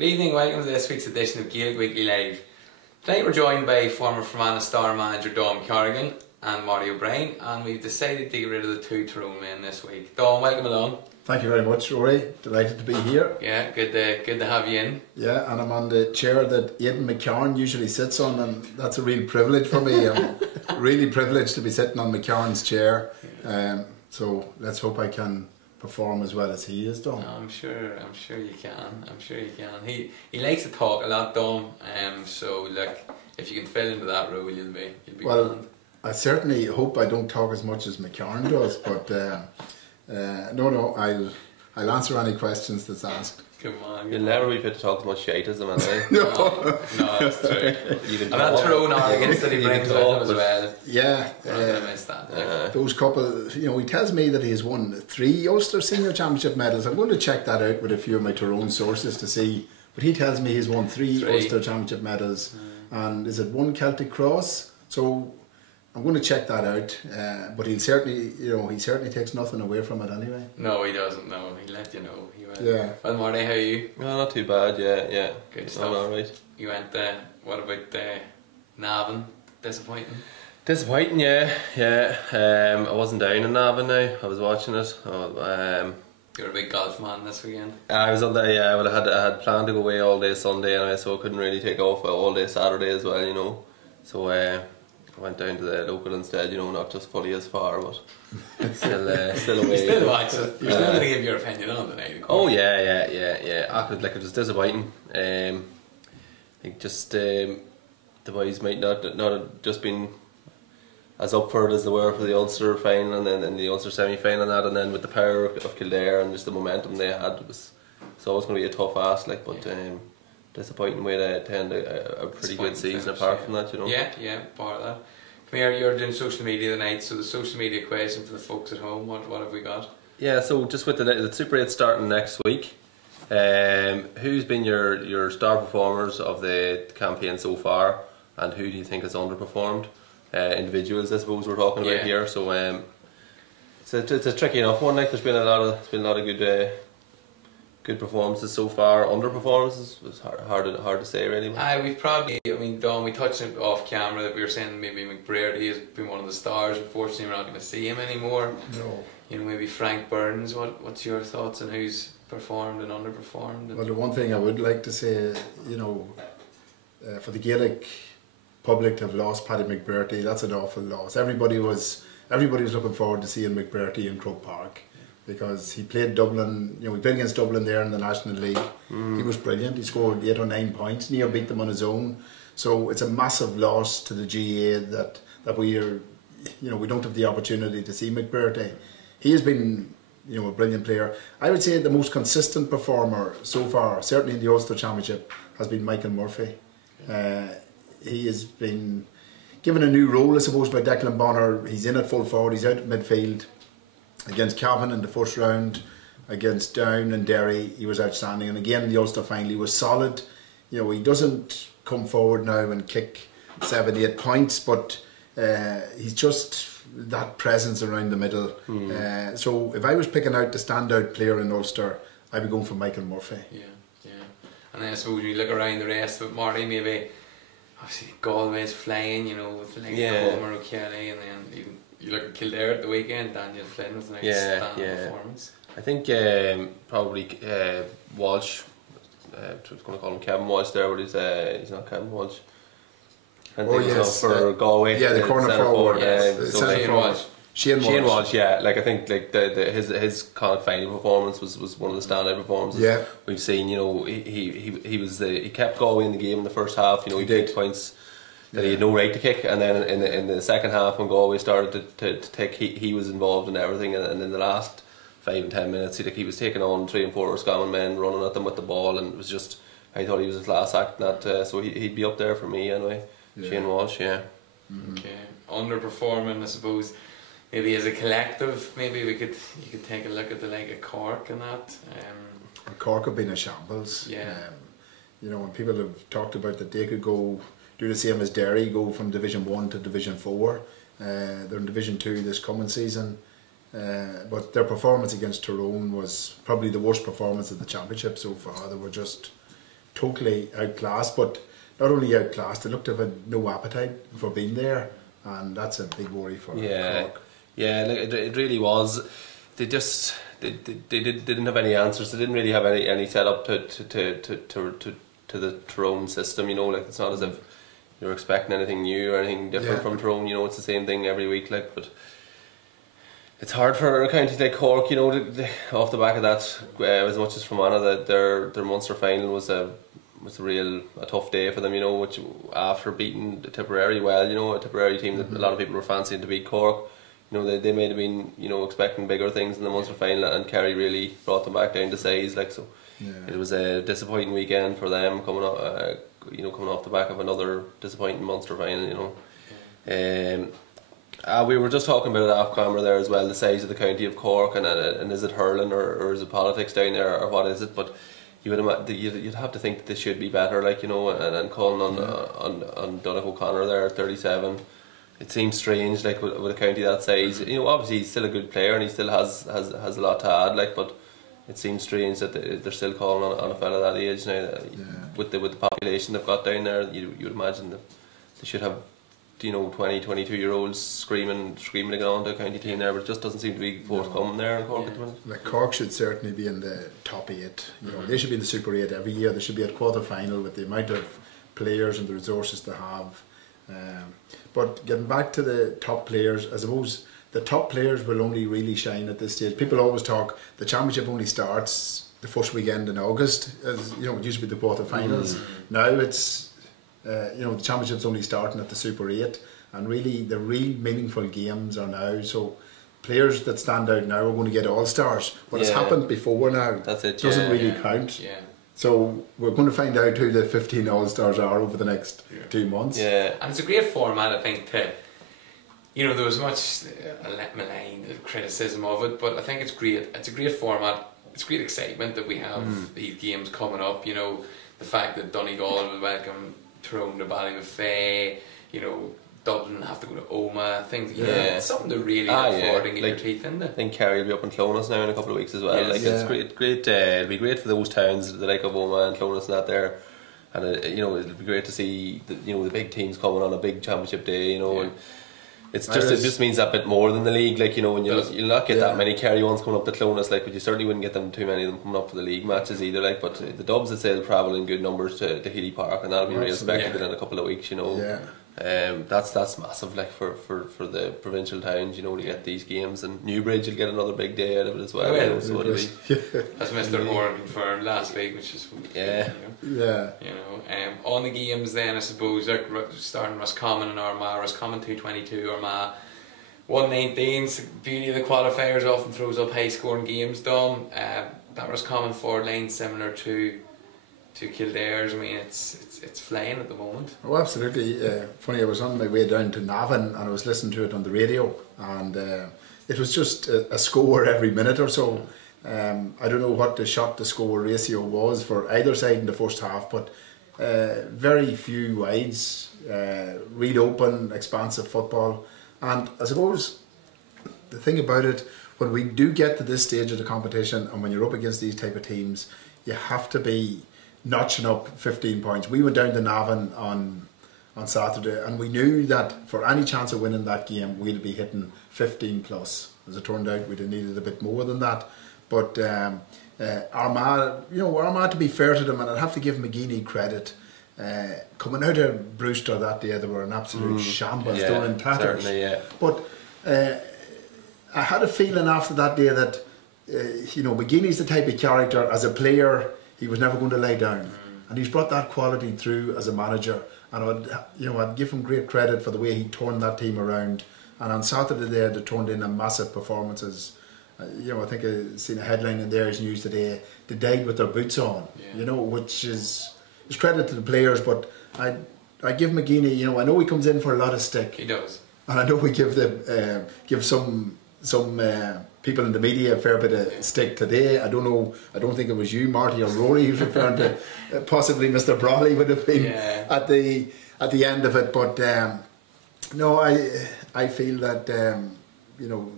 Good evening, welcome to this week's edition of Gaelic Weekly Live. Tonight we're joined by former Fermanagh star manager Dom Corrigan and Marty O'Brien, and we've decided to get rid of the two Tyrone men this week. Dom, welcome along. Thank you very much, Rory. Delighted to be here. Yeah, good to have you in. Yeah, and I'm on the chair that Aidan McCarron usually sits on, and that's a real privilege for me. I'm really privileged to be sitting on McCarron's chair. So let's hope I can perform as well as he has done. I'm sure you can. I'm sure you can. He likes to talk a lot, Dom. So look, if you can fill into that role, you'll be well. Grand. I certainly hope I don't talk as much as McCarron does, but no, I'll answer any questions that's asked. Come on. You'll never be fit to talk as much shite as him, anyway. No, that's true. And that Tyrone arrogance that he brings with him as well. Yeah. We're not going to miss that. Those couple, he tells me that he has won 3 Ulster Senior Championship medals. I'm going to check that out with a few of my Tyrone sources to see. But he tells me he's won 3 Ulster Championship medals. And is it 1 Celtic Cross? So I'm going to check that out, but he'll certainly, he certainly takes nothing away from it anyway. No, he doesn't. No, he'll let you know. He will. Yeah. Well, Marty, how are you? No, not too bad. Yeah. Good stuff. All right. You went. What about Navan? Disappointing. Disappointing, yeah. I wasn't down in Navan now. I was watching it. You're a big golf man this weekend. I was on there. Yeah, well, I had planned to go away all day Sunday anyway, so I couldn't really take off all day Saturday as well, So I went down to the local instead, not just fully as far, but still away. You still watch it. You're still going to give your opinion on the night. Oh yeah. It was disappointing. I think just the boys might not have just been as up for it as they were for the Ulster final and then in the Ulster semi-final and then with the power of Kildare and just the momentum they had, it's always going to be a tough ask, disappointing way to end a pretty good season apart from that, Yeah, part of that. Come here, you're doing social media tonight, so the social media question for the folks at home, what have we got? Yeah, so just with the Super 8 starting next week, who's been your star performers of the campaign so far, and who do you think has underperformed? Individuals, I suppose we're talking about here. So it's a tricky enough one. There's been a lot of good performances so far. Underperformances was hard to say really. We've probably, Don, we touched it off camera that we were saying maybe McBrearty has been one of the stars. Unfortunately, we're not going to see him anymore. No. Maybe Frank Burns. What's your thoughts on who's performed and underperformed? Well, the one thing I would like to say, for the Gaelic public to have lost Paddy McBrearty, that's an awful loss. Everybody was looking forward to seeing McBrearty in Croke Park because he played Dublin. We played against Dublin there in the National League. He was brilliant. He scored 8 or 9 points. Near beat them on his own. So it's a massive loss to the GA that we don't have the opportunity to see McBrearty. He has been a brilliant player. I would say the most consistent performer so far, certainly in the Ulster Championship, has been Michael Murphy. He has been given a new role, I suppose, by Declan Bonner. He's in at full forward, he's out at midfield. Against Cavan in the first round, against Down and Derry, he was outstanding. And again, the Ulster final, he was solid. He doesn't come forward now and kick 7-8 points, but he's just that presence around the middle. So if I was picking out the standout player in Ulster, I'd be going for Michael Murphy. Yeah. And then I suppose when you look around the rest of it, Marty, maybe obviously Galway's flying, with Comer O'Kelly, and then even you look at Kildare at the weekend, Daniel Flynn with an outstanding performance. I think probably Walsh, I was going to call him Kevin Walsh there, but he's not Kevin Walsh. And for Galway. Yeah, the corner forward. Shane Walsh, yeah. I think his final performance was one of the standout performances we've seen. He kept Galway in the game in the first half. He kicked points that he had no right to kick, and then in the second half when Galway started to take, he was involved in everything, and in the last 5 and 10 minutes he was taking on 3 and 4 Roscommon men, running at them with the ball, and it was just, I thought he was his last act in that, so he'd be up there for me anyway. Shane Walsh, Okay, underperforming, I suppose. Maybe as a collective, maybe you could take a look at the like of Cork and that. Cork have been a shambles. When people have talked about that they could go do the same as Derry, go from Division 1 to Division 4. They're in Division 2 this coming season. But their performance against Tyrone was probably the worst performance of the championship so far. They were just totally outclassed, but not only outclassed, they looked to have had no appetite for being there, and that's a big worry for Cork. Yeah, it really was. They didn't have any answers. They didn't really have any set up to the Tyrone system. You know, like it's not as if you're expecting anything new or anything different from Tyrone. You know, it's the same thing every week. Like, but it's hard for a county like Cork. You know, off the back of that, as much as Fermanagh, that their Munster final was a tough day for them. You know, which after beating Tipperary, well, you know, a Tipperary team that a lot of people were fancying to beat Cork. You know, they may have been, you know, expecting bigger things in the Munster final, and Kerry really brought them back down to size. Like, so, it was a disappointing weekend for them coming off the back of another disappointing Munster final. You know, we were just talking about it off camera there as well, the size of the county of Cork, and is it hurling or is it politics down there, or what is it? But you'd have to think that they should be better, like, you know, and calling on Donnacha O'Connor there at 37. It seems strange, like, with a county that size. You know, obviously he's still a good player and he still has a lot to add, like, but it seems strange that they're still calling on a fella that age now. With the population they've got down there, you would imagine that they should have, you know, 20, 22-year-olds screaming to get on to a county team there, but it just doesn't seem to be forthcoming there in Cork at the minute. Like, Cork should certainly be in the top 8. You know, they should be in the Super 8 every year. They should be at quarter final with the amount of players and the resources they have. But getting back to the top players, I suppose the top players will only really shine at this stage. People always talk the championship only starts the first weekend in August, as you know, it used to be the quarterfinals. Now it's you know, the championship's only starting at the Super 8, and really the real meaningful games are now. So players that stand out now are going to get all-stars. What has happened before now doesn't really count. So we're going to find out who the 15 All-Stars are over the next 2 months. Yeah, and it's a great format, I think, to, you know, there was much malign criticism of it, but I think it's great. It's a great format. It's great excitement that we have these games coming up. You know, the fact that Donegal will welcome Tyrone to Ballymaffey, you know, Dublin have to go to Oma, things like that. It's something to really look forward and get your teeth into. I think Kerry will be up in Clonus now in a couple of weeks as well. It's great. It'll be great for those towns, the like of Oma and Clonus and that there. And you know, it'll be great to see the big teams coming on a big championship day. You know, and it just means that bit more than the league. Like, you know, and you'll not get that many Kerry ones coming up to Clonus, like, but you certainly wouldn't get too many of them coming up for the league matches either. Like, but the Dubs, that say, will travel in good numbers to Healy Park, and that'll be real spectacle in a couple of weeks. You know. That's massive, like, for the provincial towns, you know, to get these games, and Newbridge will get another big day out of it as well. You know, so it'll be, as Mr. Horan confirmed last week, which is you know, on the games then, I suppose, like, starting Roscommon and Armagh. Roscommon 222, Armagh 119. Beauty of the qualifiers often throws up high scoring games, Dom. That Roscommon forward line similar to Kildare's. I mean, it's flying at the moment. Oh, absolutely. Funny, I was on my way down to Navan and I was listening to it on the radio, and it was just a score every minute or so. I don't know what the shot to score ratio was for either side in the first half, but very few wides, real open, expansive football. And I suppose the thing about it, when we do get to this stage of the competition and when you're up against these type of teams, you have to be notching up 15 points. We went down to Navan on Saturday, and we knew that for any chance of winning that game, we'd be hitting 15 plus. As it turned out, we'd have needed a bit more than that. But Armagh, you know, Armagh, to be fair to them, and I'd have to give McGeeney credit, coming out of Brewster that day, they were an absolute shambles. They were in tatters. But I had a feeling after that day that you know, McGeeney's the type of character, as a player, he was never going to lay down, and he's brought that quality through as a manager. And I'd give him great credit for the way he turned that team around. And on Saturday there, they turned in a massive performances. You know, I think I seen a headline in there's news today. They died with their boots on. You know, which is credit to the players. But I give McGeeney. You know, I know he comes in for a lot of stick. He does. And I know we give some people in the media a fair bit of stick today. I don't think it was you, Marty, or Rory, who's referring to. Possibly Mr. Brawley would have been at the end of it. But no, I feel that you know,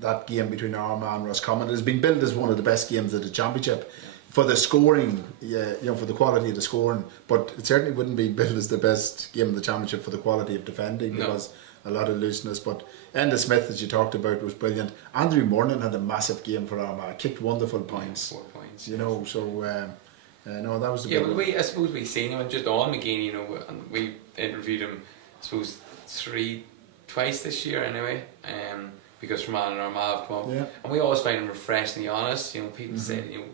that game between Armagh and Roscommon has been billed as one of the best games of the championship. for the scoring, yeah, you know, for the quality of the scoring, but it certainly wouldn't be billed as the best game of the championship for the quality of defending, because a lot of looseness. But Enda Smith, as you talked about, was brilliant. Andrew Mornan had a massive game for Armagh, kicked wonderful points. 4 points, you know. So no, that was the good one. I suppose we seen him just on McGeaney, you know, and we interviewed him, I suppose twice this year anyway. Because Fermanagh and Armagh have come up, and we always find him refreshingly honest. You know, people said, you know,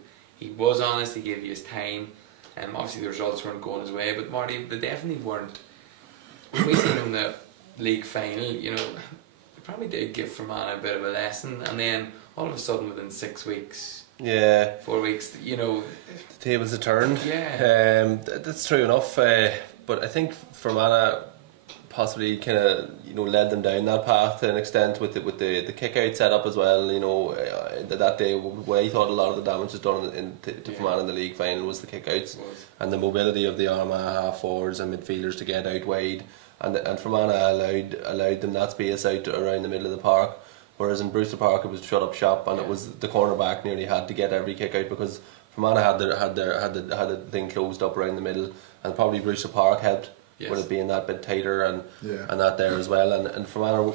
he was honest, he gave you his time, and obviously the results weren't going his way, but Marty, they definitely weren't. When we seen him in the league final, you know, they probably did give Fermanagh a bit of a lesson, and then all of a sudden within 6 weeks, 4 weeks, you know, the tables have turned. Yeah, that's true enough. But I think Fermanagh possibly kind of, you know, led them down that path to an extent with the kick out setup as well. You know, that day where I thought a lot of the damage was done to Fermanagh in the league final was the kick outs and the mobility of the Armagh half forwards and midfielders to get out wide, and Fermanagh allowed them that space out around the middle of the park, whereas in Brewster Park it was shut up shop, and it was the cornerback nearly had to get every kick out because Fermanagh had the thing closed up around the middle, and probably Brewster Park helped. With it being that bit tighter and that there as well, and Fermanagh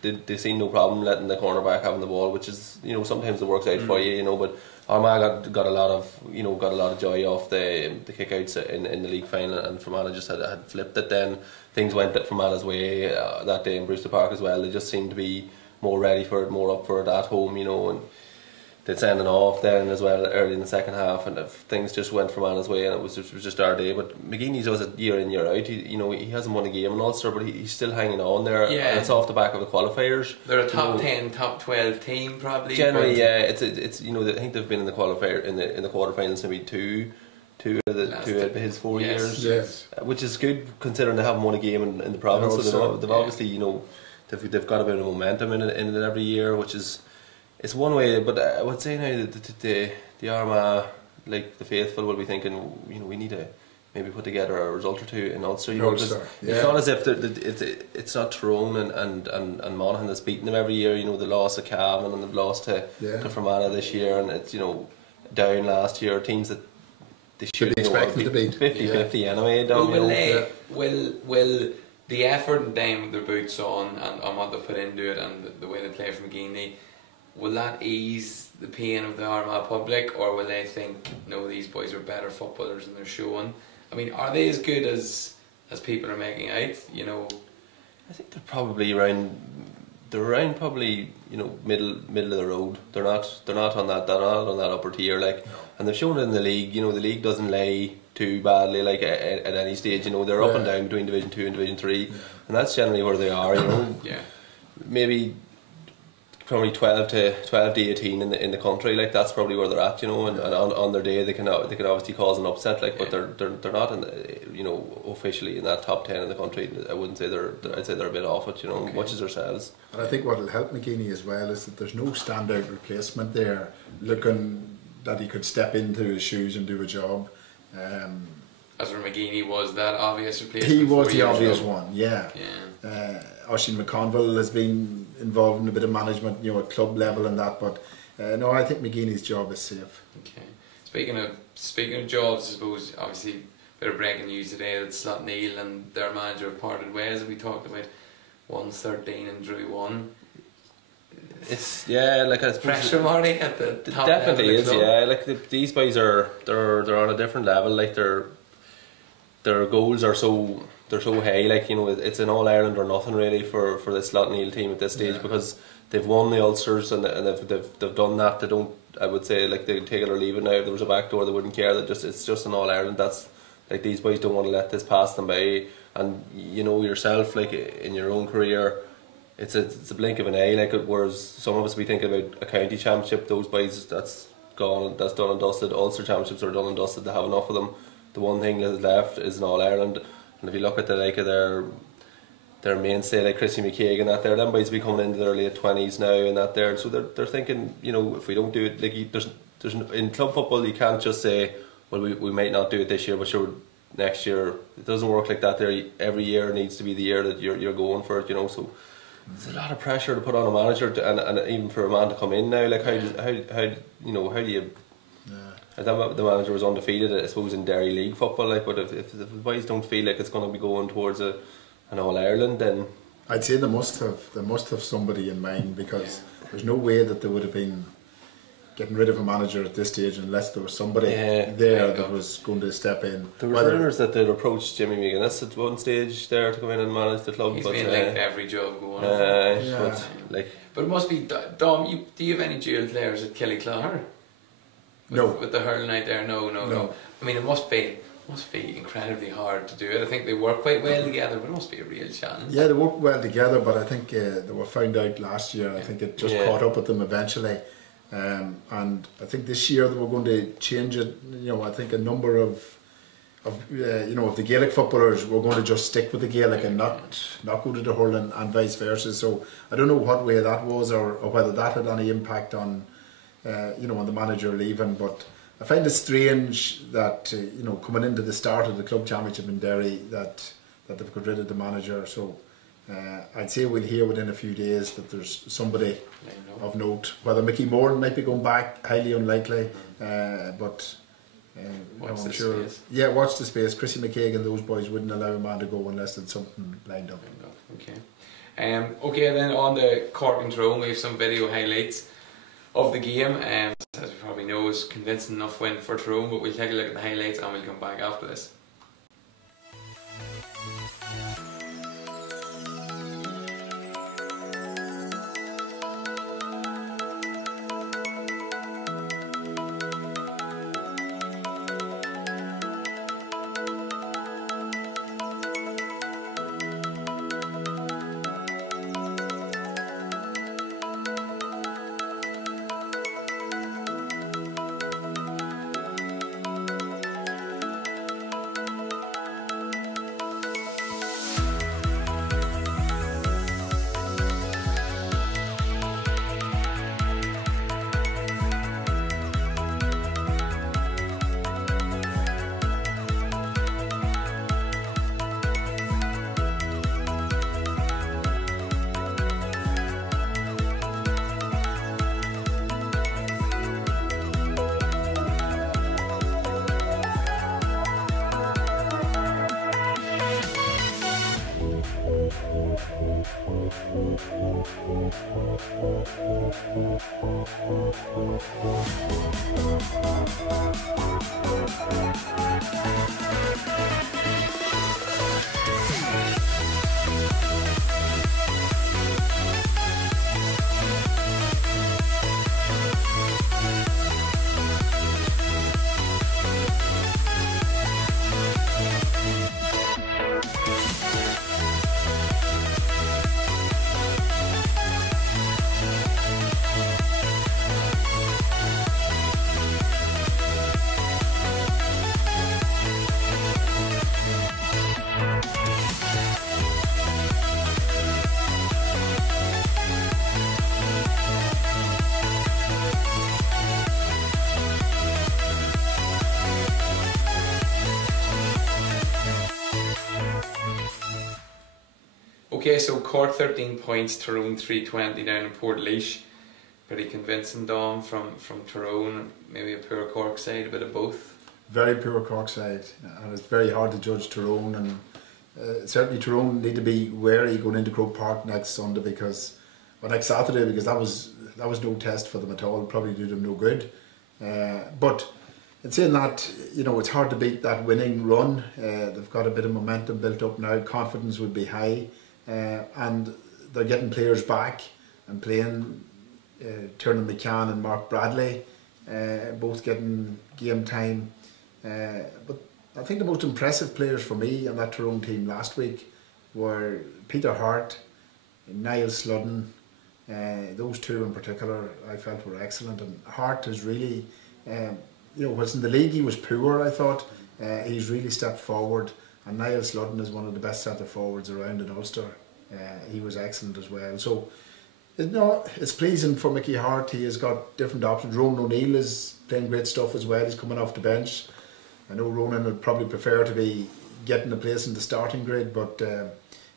they seen no problem letting the cornerback having the ball, which is, you know, sometimes it works out for you, you know. But Armagh got a lot of joy off the kickouts in the league final, and Fermanagh just had flipped it. Then things went Fermanagh's way that day in Brewster Park as well. They just seemed to be more ready for it, more up for it at home, you know, and they'd sending off then as well early in the second half, and things just went Fermanagh's way, and it was just our day. But McGeaney does it year in year out. He hasn't won a game in Ulster, but he's still hanging on there. Yeah, and it's off the back of the qualifiers. They're a top 10, top 12 team probably. Generally, yeah. It's you know, I think they've been in the qualifier in the quarterfinals maybe two of his 4 years, which is good considering they haven't won a game in the province. So they've obviously, you know, they've got a bit of momentum in it every year, which is. It's one way, but I would say now that the Armagh, like the faithful, will be thinking, you know, we need to maybe put together a result or two in Ulster. You know, it's not as if it's not Tyrone and Monaghan that's beating them every year. You know, the loss of Cavan and the loss to Fermanagh this year, and it's, you know, down last year, teams that they should be expected to beat 50-50 anyway. Down, will the effort and time with their boots on and what they put into it and the way they play for McGeaney, will that ease the pain of the Armagh public, or will they think, no, these boys are better footballers than they're showing? I mean, are they as good as people are making out? You know, I think they're probably around probably, you know, middle of the road. They're not on that upper tier, like, and they've shown it in the league. You know, the league doesn't lay too badly, like at any stage. You know, they're up and down between Division 2 and Division 3, and that's generally where they are. You know, maybe. Probably 12 to 18 in the country, like that's probably where they're at, you know, and on their day they can obviously cause an upset, like, but they're not in you know, officially in that top 10 in the country. I wouldn't say I'd say they're a bit off it, you know, much as ourselves. And I think what will help McGeaney as well is that there's no standout replacement there looking that he could step into his shoes and do a job. As where McGeaney was that obvious replacement. He was the obvious one, Oisin McConville has been involved in a bit of management, you know, at club level and that, but no, I think McGeaney's job is safe. Okay. Speaking of jobs, I suppose obviously a bit of breaking news today that Slot Neil and their manager have parted ways. We talked about 1-13 and drew 1. It's like I pressure, Marty, at the top. Definitely is, like these boys they're on a different level. Like their goals are so. They're so high, like, you know, it's an All Ireland or nothing really for this Slot Neil team at this stage, because they've won the Ulsters and they've done that. They don't, I would say, like, they take it or leave it now. If there was a back door, they wouldn't care. It's just an All Ireland. That's like, these boys don't want to let this pass them by. And you know yourself, like in your own career, it's a blink of an eye. Like, whereas some of us we think about a county championship, those boys, that's gone, that's done and dusted. Ulster championships are done and dusted. They have enough of them. The one thing that is left is an All Ireland. And if you look at the like of their mainstay, like Chrissy McKaig and that there, them boys will be coming into their late 20s now and that there, so they're thinking, you know, if we don't do it, like, there's in club football you can't just say, well, we might not do it this year, but sure, next year. It doesn't work like that. There, every year needs to be the year that you're going for it, you know. So it's a lot of pressure to put on a manager and even for a man to come in now. Like how you The manager was undefeated, I suppose, in Derry League football. Like, but if the boys don't feel like it's going to be going towards an All Ireland, then I'd say they must have somebody in mind, because there's no way that they would have been getting rid of a manager at this stage unless there was somebody there that was going to step in. There were rumours that they'd approached Jimmy McGuinness at one stage there to come in and manage the club. He's been linked every job going on. But it must be, Dom, do you have any dual players at Killyclare? No. With the hurling out there? No. I mean, it must be incredibly hard to do it. I think they work quite well together, but it must be a real challenge. Yeah, they work well together, but I think they were found out last year. I think it just caught up with them eventually. And I think this year they were going to change it. I think a number of the Gaelic footballers were going to just stick with the Gaelic and not go to the hurling, and vice versa. So I don't know what way that was, or whether that had any impact on on the manager leaving. But I find it strange that coming into the start of the club championship in Derry that they've got rid of the manager. So I'd say we'll hear within a few days that there's somebody of note. Whether Mickey Moore might be going back, highly unlikely, but I'm sure. Space. Yeah, watch the space. Chrissy McKagan and those boys wouldn't allow a man to go unless there's something lined up. Okay. Okay, then on the Cork and Tyrone, we have some video highlights of the game. As you probably know, is convincing enough win for Tyrone, but we'll take a look at the highlights and we'll come back after this. Okay, so Cork 13 points, Tyrone 320 down in Portlaoise. Pretty convincing, Dom, from Tyrone. Maybe a poor Cork side, a bit of both. Very poor Cork side, and it's very hard to judge Tyrone. And certainly Tyrone need to be wary going into Croke Park next Sunday, because Saturday, because that was no test for them at all. Probably do them no good. But in saying that, it's hard to beat that winning run. They've got a bit of momentum built up now. Confidence would be high. And they're getting players back and playing. Tiernan McCann and Mark Bradley both getting game time. But I think the most impressive players for me on that Tyrone team last week were Peter Hart and Niall Sludden. Those two in particular I felt were excellent. And Hart is really, whilst in the league he was poor, I thought, he's really stepped forward. And Niall Sludden is one of the best centre forwards around in Ulster. He was excellent as well. So, it's pleasing for Mickey Hart. He has got different options. Ronan O'Neill is playing great stuff as well. He's coming off the bench. I know Ronan would probably prefer to be getting a place in the starting grid, but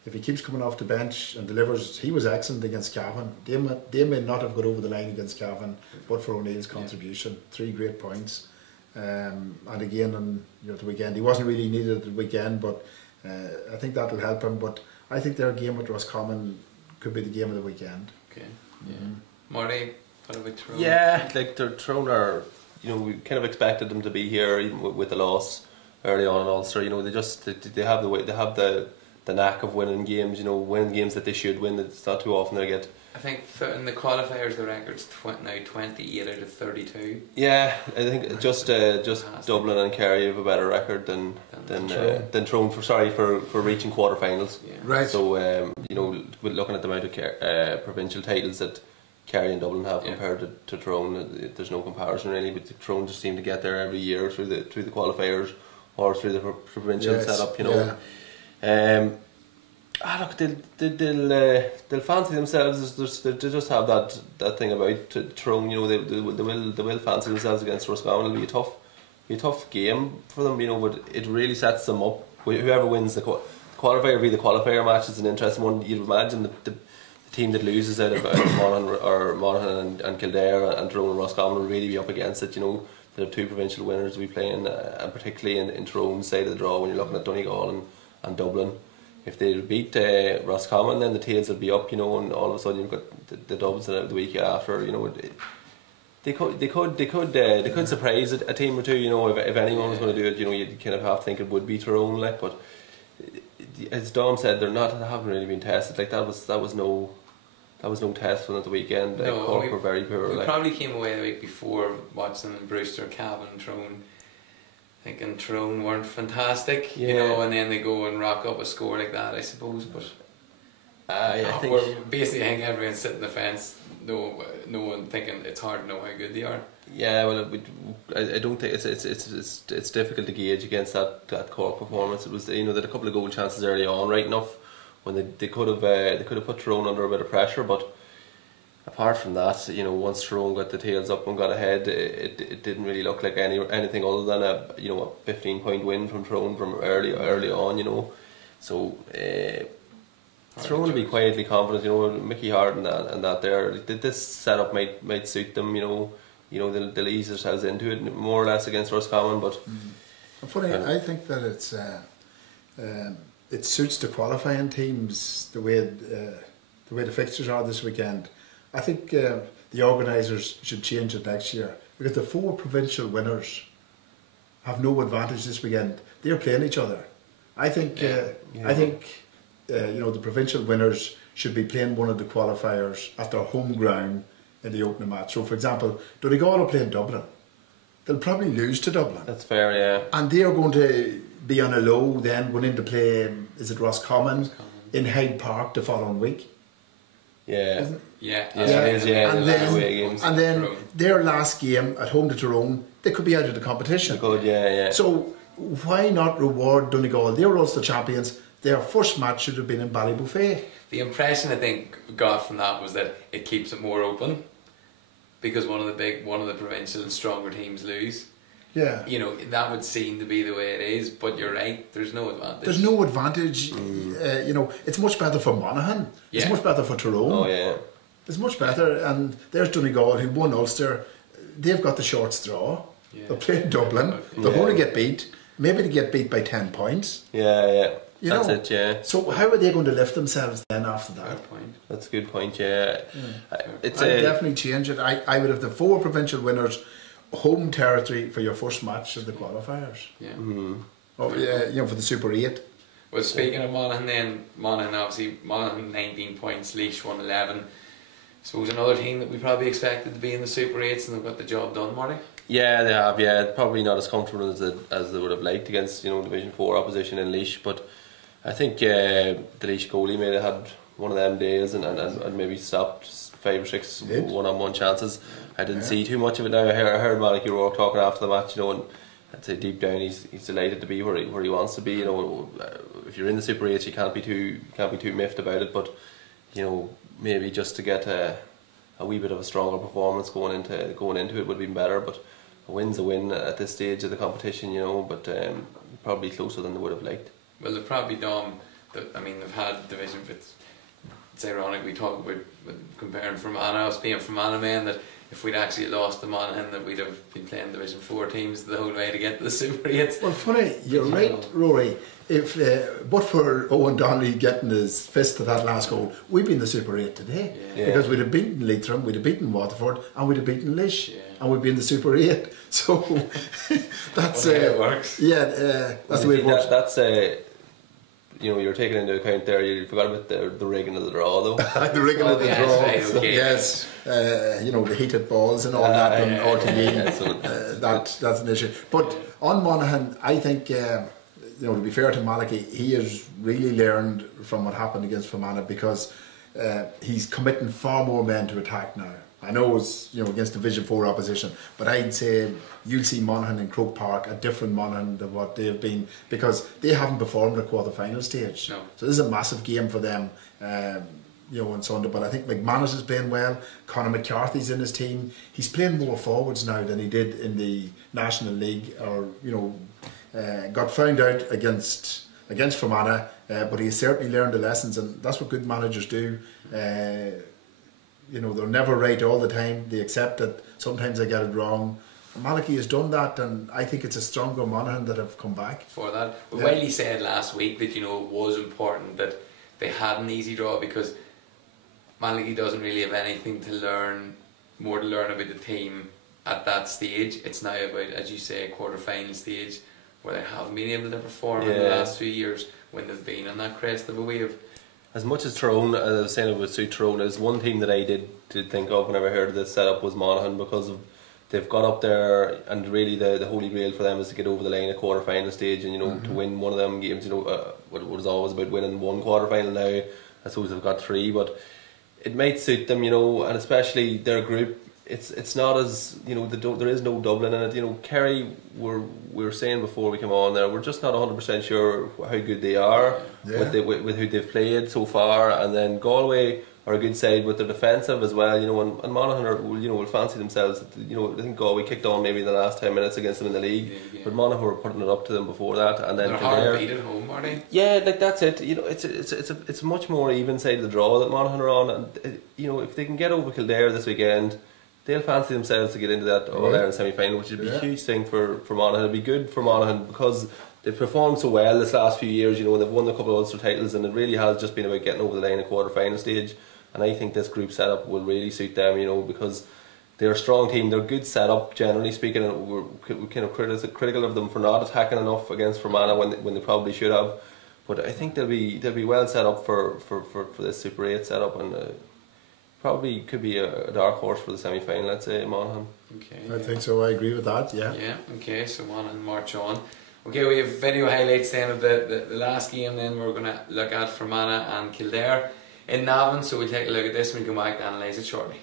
if he keeps coming off the bench and delivers, he was excellent against Cavan. They may not have got over the line against Cavan, but for O'Neill's contribution, 3 great points. and again on the weekend. He wasn't really needed at the weekend, but I think that'll help him. But I think their game with Roscommon could be the game of the weekend. Okay, Marty, what about Tyrone? Yeah, like Tyrone are, we kind of expected them to be here even with the loss early on in Ulster. They have the way, they have the knack of winning games. Winning games that they should win. It's not too often they get. I think in the qualifiers the record's now 28 out of 32. Yeah, I think just Dublin and Kerry have a better record than Tyrone for reaching quarterfinals. Yeah. Right. So looking at the amount of provincial titles that Kerry and Dublin have compared to Tyrone, there's no comparison really. But Tyrone just seem to get there every year through the qualifiers or through the provincial setup. Look, they'll fancy themselves. They just have that thing about Tyrone. They will fancy themselves against Roscommon. It'll be a tough game for them. But it really sets them up. Whoever wins the qualifier will be the qualifier match. It's an interesting one. You'd imagine the team that loses out of Monaghan and Kildare and Tyrone and Roscommon will really be up against it. They have two provincial winners to be playing, and particularly in Tyrone's side of the draw when you're looking at Donegal and Dublin. If they beat Roscommon, then the tails will be up, and all of a sudden you've got the Dubs the week after. They could surprise a team or two. If anyone was going to do it, you'd kind of have to think it would be Tyrone, like. But as Dom said, they haven't really been tested. Like that was no test for them at the weekend. Cork were very poor. We probably came away the week before watching Brewster, Cavan, and Tyrone. Thinking Tyrone weren't fantastic, and then they go and rock up a score like that, I suppose. But I think everyone's sitting the fence, no one thinking it's hard to know how good they are. Yeah, well, I don't think it's difficult to gauge against that Cork performance. It was they had a couple of goal chances early on, right enough, when they could have put Tyrone under a bit of pressure, but. Apart from that, once Tyrone got the tails up and got ahead, it didn't really look like anything other than a 15-point win from Tyrone from early on, So Tyrone will be quietly confident, Mickey Hart and that there. This setup might suit them, they'll ease themselves into it more or less against Roscommon, but. Funny, I think that it suits the qualifying teams the way the fixtures are this weekend. I think the organisers should change it next year because the four provincial winners have no advantage this weekend. They're playing each other. I think the provincial winners should be playing one of the qualifiers at their home ground in the opening match. So, for example, Donegal are playing Dublin. They'll probably lose to Dublin. That's fair, yeah. And they're going to be on a low then going into play. Is it Roscommon in Hyde Park the following week? Yeah. And then their last game at home to Tyrone, they could be out of the competition. They could, yeah. So why not reward Donegal? They were Ulster champions. Their first match should have been in Ballybuffet. The impression I think we got from that was that it keeps it more open because one of the provincial stronger teams lose. Yeah. That would seem to be the way it is, but you're right, there's no advantage. There's no advantage. It's much better for Monaghan. Yeah. It's much better for Tyrone. Oh, yeah. It's much better, and there's Donegal who won Ulster. They've got the short straw. Yeah. They're playing Dublin. They're going to get beat. Maybe they get beat by 10 points. Yeah. That's it, yeah. So how are they going to lift themselves then after that? Good point. That's a good point, yeah. I'd definitely change it. I would have the four provincial winners home territory for your first match of the qualifiers. Yeah. For the Super 8. Well, speaking of Monaghan, obviously 19 points, Laois 11. I suppose another team that we probably expected to be in the Super 8s and they've got the job done, Marty. Yeah, they have. Yeah, probably not as comfortable as they would have liked against Division 4 opposition in Laois, but I think the Laois goalie may have had one of them days and maybe stopped 5 or 6 one-on-one chances. I didn't see too much of it now. I heard Malachy O'Rourke talking after the match, and I'd say deep down he's delighted to be where he wants to be. If you're in the Super 8s, you can't be too miffed about it. But maybe just to get a wee bit of a stronger performance going into it would be better. But a win's a win at this stage of the competition, But probably closer than they would have liked. Well, they've probably done. They've had division. It's ironic we talk about comparing Fermanagh, us being Fermanagh men, that if we'd actually lost the Monaghan, that we'd have been playing Division 4 teams the whole way to get to the Super 8s. Well, funny, you're right, Rory. If but for Owen Donnelly getting his fist to that last goal, we'd be in the Super 8 today. Because we'd have beaten Leitrim, we'd have beaten Waterford, and we'd have beaten Lish, and we'd be in the Super 8. So that's it works. That's the way it works. That's you know, you're taking into account there. You forgot about the rigging of the draw, though. The rigging of the draw. Right, okay. Yes, you know, the heated balls and all that, and RTE. That's an issue. But on Monaghan, I think, you know, to be fair to Malachy, he has really learned from what happened against Fermanagh, because he's committing far more men to attack now. I know it's, you know, against Division 4 opposition, but I'd say you'll see Monaghan in Croke Park a different Monaghan than what they've been, because they haven't performed at quarter-final stage. No. So this is a massive game for them, you know, on Sunday. But I think McManus is playing well. Conor McCarthy's in his team. He's playing more forwards now than he did in the National League, or, you know, got found out against Fermanagh, but he certainly learned the lessons, and that's what good managers do. You know, they're never right all the time. They accept that sometimes they get it wrong. Malachy has done that, and I think it's a stronger Monaghan that have come back for that. But Wiley said last week that, you know, it was important that they had an easy draw, because Malachy doesn't really have anything to learn about the team at that stage. It's now about, as you say, a quarter-final stage where they haven't been able to perform in the last few years when they've been on that crest of a wave. As much as Tyrone, as I was saying about Tyrone, is one team that I did think of whenever I heard of this setup was Monaghan, because of they've got up there, and really the holy grail for them is to get over the line at quarter final stage, and, you know, to win one of them games. You know, what was always about winning one quarter final, now I suppose they've got 3, but it might suit them, you know, and especially their group. It's not as, you know, there is no Dublin in it. You know, Kerry, we were saying before we came on there, we're just not 100% sure how good they are with who they've played so far. And then Galway are a good side with their defensive as well, you know, and Monaghan are, you know, will fancy themselves. You know, I think Galway kicked on maybe in the last 10 minutes against them in the league, but Monaghan were putting it up to them before that. And then they're hard beat at home, are they? Yeah, like that's it. You know, it's a much more even side of the draw that Monaghan are on, and you know, if they can get over Kildare this weekend, they'll fancy themselves to get into that All-Ireland semi-final, which would be a huge thing for Monaghan. It'd be good for Monaghan because they've performed so well this last few years. You know, they've won a couple of Ulster titles, and it really has just been about getting over the line at quarter-final stage. And I think this group setup will really suit them, you know, because they're a strong team. They're a good setup, generally speaking. And we're kind of critical of them for not attacking enough against Fermanagh when they probably should have. But I think they'll be well set up for this Super 8 setup, and probably could be a dark horse for the semi-final, let's say, Monaghan. Okay. I think so. I agree with that. Yeah. Yeah. Okay. So Monaghan march on. Okay, we have video highlights then of the last game. Then we're going to look at Fermanagh and Kildare in Navan. So we'll take a look at this and we'll come back and analyse it shortly.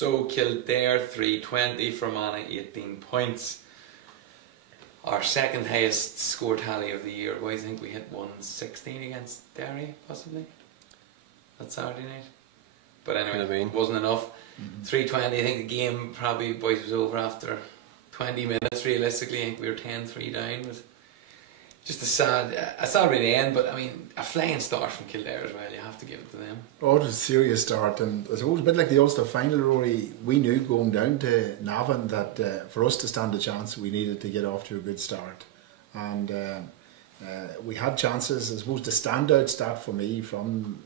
So Kildare 320, Fermanagh 18 points. Our second highest score tally of the year, boys. I think we hit 116 against Derry, possibly, that Saturday night. But anyway, it wasn't enough. 320, I think the game probably, boys, was over after 20 minutes realistically. I think we were 10-3 down. But just a sad really end, but I mean, a flying start from Kildare as well, you have to give it to them. Oh, it was a serious start, and I suppose a bit like the Ulster final, Rory, we knew going down to Navan that for us to stand a chance we needed to get off to a good start, and we had chances. I suppose the standout stat for me from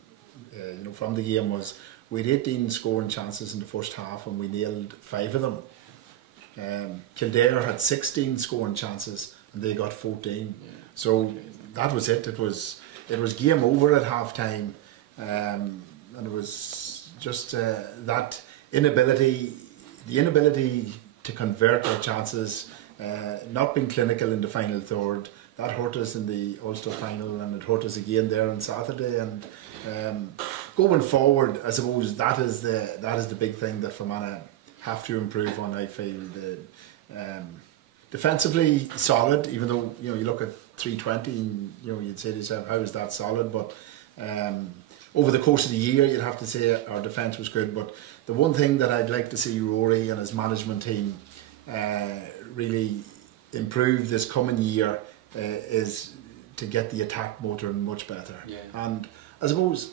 the game was we had 18 scoring chances in the first half and we nailed 5 of them. Kildare had 16 scoring chances and they got 14. Yeah. So that was it. It was game over at half time, and it was just that inability to convert their chances, not being clinical in the final third. That hurt us in the Ulster final, and it hurt us again there on Saturday. And going forward, I suppose that is the big thing that Fermanagh have to improve on. I feel defensively solid, even though you look at 320 and you'd say to yourself, how is that solid? But over the course of the year, you'd have to say our defence was good. But the one thing that I'd like to see Rory and his management team really improve this coming year is to get the attack motor much better. Yeah. And I suppose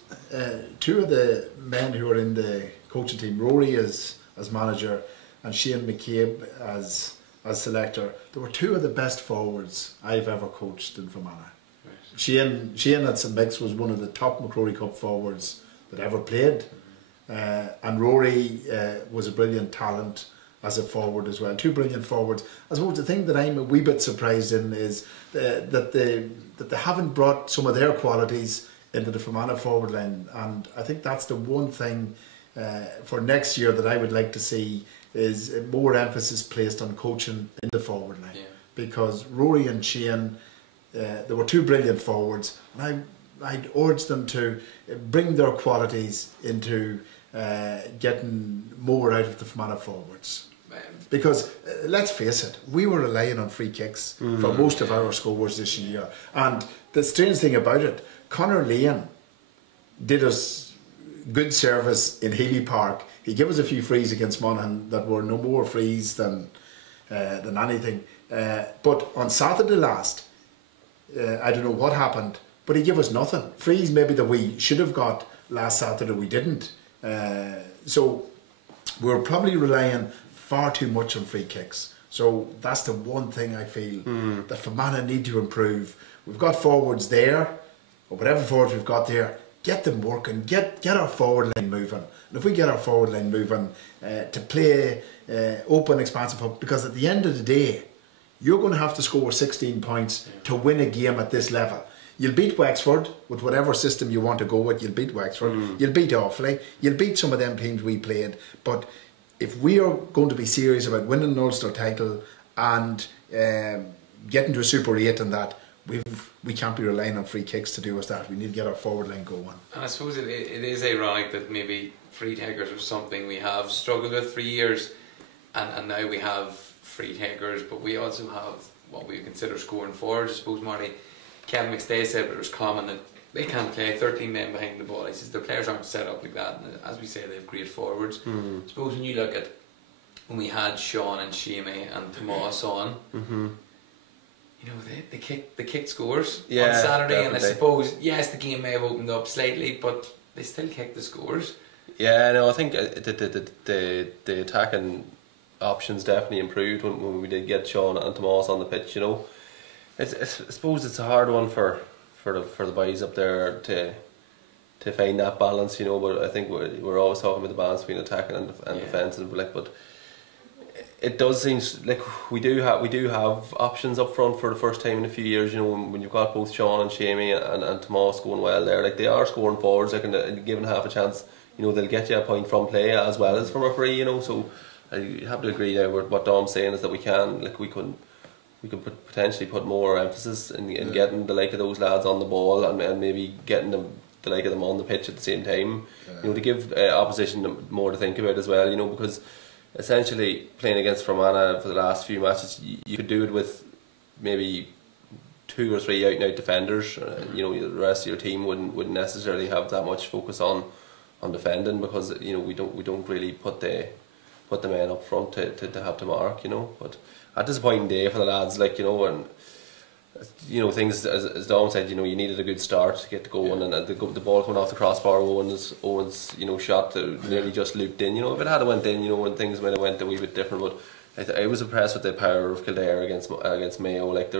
2 of the men who are in the coaching team, Rory as manager and Shane McCabe as selector, they were 2 of the best forwards I've ever coached in Fermanagh. Right. Shane at St Mix was one of the top McCrory Cup forwards that ever played, and Rory was a brilliant talent as a forward as well. 2 brilliant forwards. I suppose the thing that I'm a wee bit surprised in is that they haven't brought some of their qualities into the Fermanagh forward line, and I think that's the one thing for next year that I would like to see is more emphasis placed on coaching in the forward line. Yeah. Because Rory and Shane, they were 2 brilliant forwards, and I'd urge them to bring their qualities into getting more out of the Fermanagh forwards. Because let's face it, we were relying on free kicks for most of our scores this year, and the strange thing about it, Conor Lane did us good service in Healy Park. He gave us a few frees against Monaghan that were no more frees than anything. But on Saturday last, I don't know what happened, but he gave us nothing. Frees maybe that we should have got last Saturday, we didn't. So we're probably relying far too much on free kicks. So that's the one thing I feel that Fermanagh need to improve. We've got forwards there, or whatever forwards we've got there, get them working, get our forward line moving. And if we get our forward line moving to play open, expansive, because at the end of the day, you're going to have to score 16 points to win a game at this level. You'll beat Wexford with whatever system you want to go with. You'll beat Wexford. You'll beat Offaly. You'll beat some of them teams we played. But if we are going to be serious about winning an Ulster title and getting to a Super 8 and that, we can't be relying on free kicks to do us that. We need to get our forward line going. And I suppose it is ironic that maybe free takers was something we have struggled with for years, and now we have free takers, but we also have what we consider scoring forwards. I suppose Marty, Kevin McStay said it was common that they can't play 13 men behind the ball. He says their players aren't set up like that, and as we say, they have great forwards. I suppose when you look at when we had Sean and Shamey and Tomas on, they kicked scores on Saturday, definitely. And I suppose yes, the game may have opened up slightly, but they still kicked the scores. Yeah, no, I think the attacking options definitely improved when we did get Sean and Tomas on the pitch. I suppose it's a hard one for the boys up there to find that balance. But I think we're always talking about the balance between attacking and defensive, but it does seem like we do have options up front for the first time in a few years. When you've got both Sean and Shamey and Tomas going well there, like they are scoring forwards. Given half a chance, they'll get you a point from play as well as from a free. So I have to agree there with what Dom's saying is that we could potentially put more emphasis in getting the like of those lads on the ball and maybe getting them the like of them on the pitch at the same time. You know, to give opposition more to think about as well. You know, because essentially playing against Fermanagh for the last few matches, you could do it with maybe 2 or 3 out and out defenders. You know, the rest of your team wouldn't necessarily have that much focus on defending, because you know we don't really put the men up front to have to mark. You know, but a disappointing day for the lads, like, you know, and you know, things as Dom said, you know, you needed a good start to get going, and the ball coming off the crossbar, Owen's you know, shot nearly just looped in. You know, if it had went in, you know, and things might have went a wee bit different. But I was impressed with the power of Kildare against Mayo. Like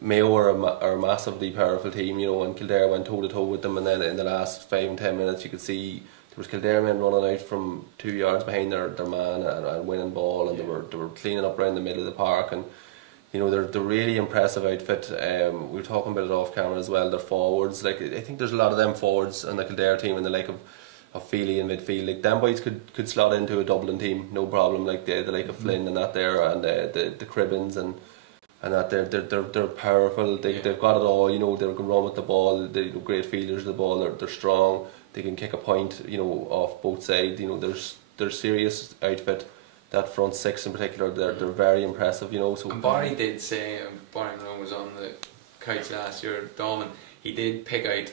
Mayo are a massively powerful team, you know, and Kildare went toe to toe with them, and then in the last 5 and 10 minutes you could see there was Kildare men running out from 2 yards behind their man and winning ball, and they were cleaning up around the middle of the park, and you know, they're really impressive outfit. We were talking about it off camera as well. Their forwards, like, I think there's a lot of them forwards on the Kildare team, and the like of Feely in midfield. Like, them boys could slot into a Dublin team, no problem. Like the like of Flynn and that there, and the Cribbins and that they're powerful. They've got it all. You know, they can run with the ball. They're great fielders of the ball. They're strong. They can kick a point, you know, off both sides. You know, they're serious outfit. That front six in particular, they're very impressive, you know. So, and Barry did say, Barry Malone was on the couch last year, Dom, he did pick out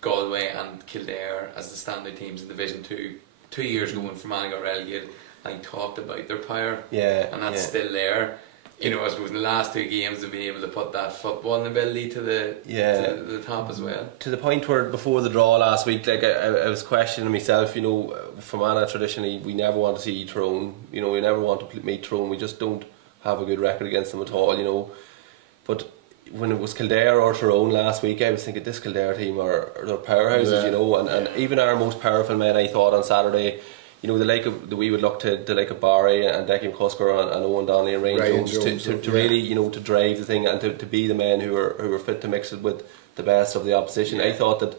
Galway and Kildare as the standout teams in Division 2 2 years ago when Fermanagh got relegated, and he talked about their power, and that's still there. You know, I suppose in the last 2 games they've been able to put that footballing ability to the top as well. To the point where before the draw last week, like I was questioning myself, you know, Fermanagh traditionally we never want to see Tyrone, you know, we never want to meet Tyrone, we just don't have a good record against them at all, you know. But when it was Kildare or Tyrone last week, I was thinking this Kildare team they're powerhouses, you know, and even our most powerful men, I thought on Saturday, you know, we would look to the like of Barry and Declan Cusker and Owen Donnelly and Ryan Jones to really, you know, to drive the thing and to be the men who are fit to mix it with the best of the opposition. I thought that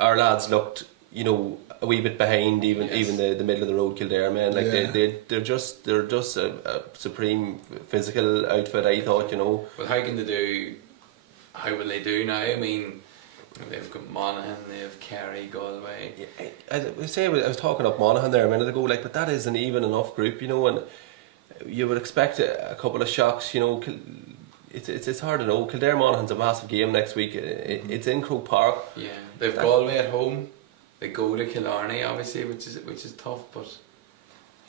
our lads looked, you know, a wee bit behind even the middle of the road Kildare men. Like they're just a supreme physical outfit, I thought, you know. But how will they do now? I mean, they've got Monaghan, they have Kerry, Galway. I was talking up Monaghan there a minute ago, like, but that isn't even enough group, you know, and you would expect a couple of shocks, you know. It's hard to know. Kildare Monaghan's a massive game next week. It's in Croke Park. Yeah, they've Galway at home. They go to Killarney, obviously, which is tough, but